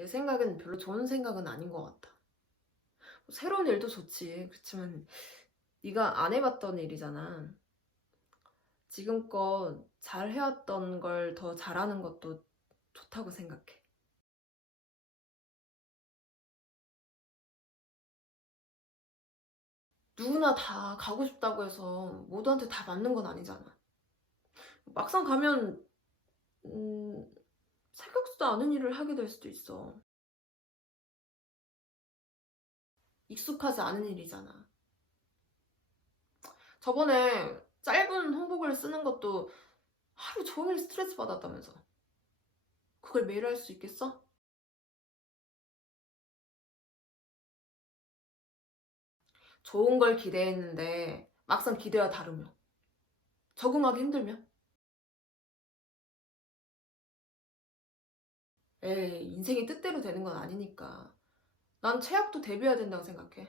내 생각엔 별로 좋은 생각은 아닌 것 같아. 뭐 새로운 일도 좋지. 그렇지만 네가 안 해봤던 일이잖아. 지금껏 잘 해왔던 걸 더 잘하는 것도 좋다고 생각해. 누구나 다 가고 싶다고 해서 모두한테 다 맞는 건 아니잖아. 막상 가면 음, 생각지도 않은 일을 하게 될 수도 있어. 익숙하지 않은 일이잖아. 저번에 짧은 홍보글 쓰는 것도 하루 종일 스트레스 받았다면서. 그걸 매일 할 수 있겠어? 좋은 걸 기대했는데 막상 기대와 다르며 적응하기 힘들며 에이 인생이 뜻대로 되는 건 아니니까. 난 최악도 대비해야 된다고 생각해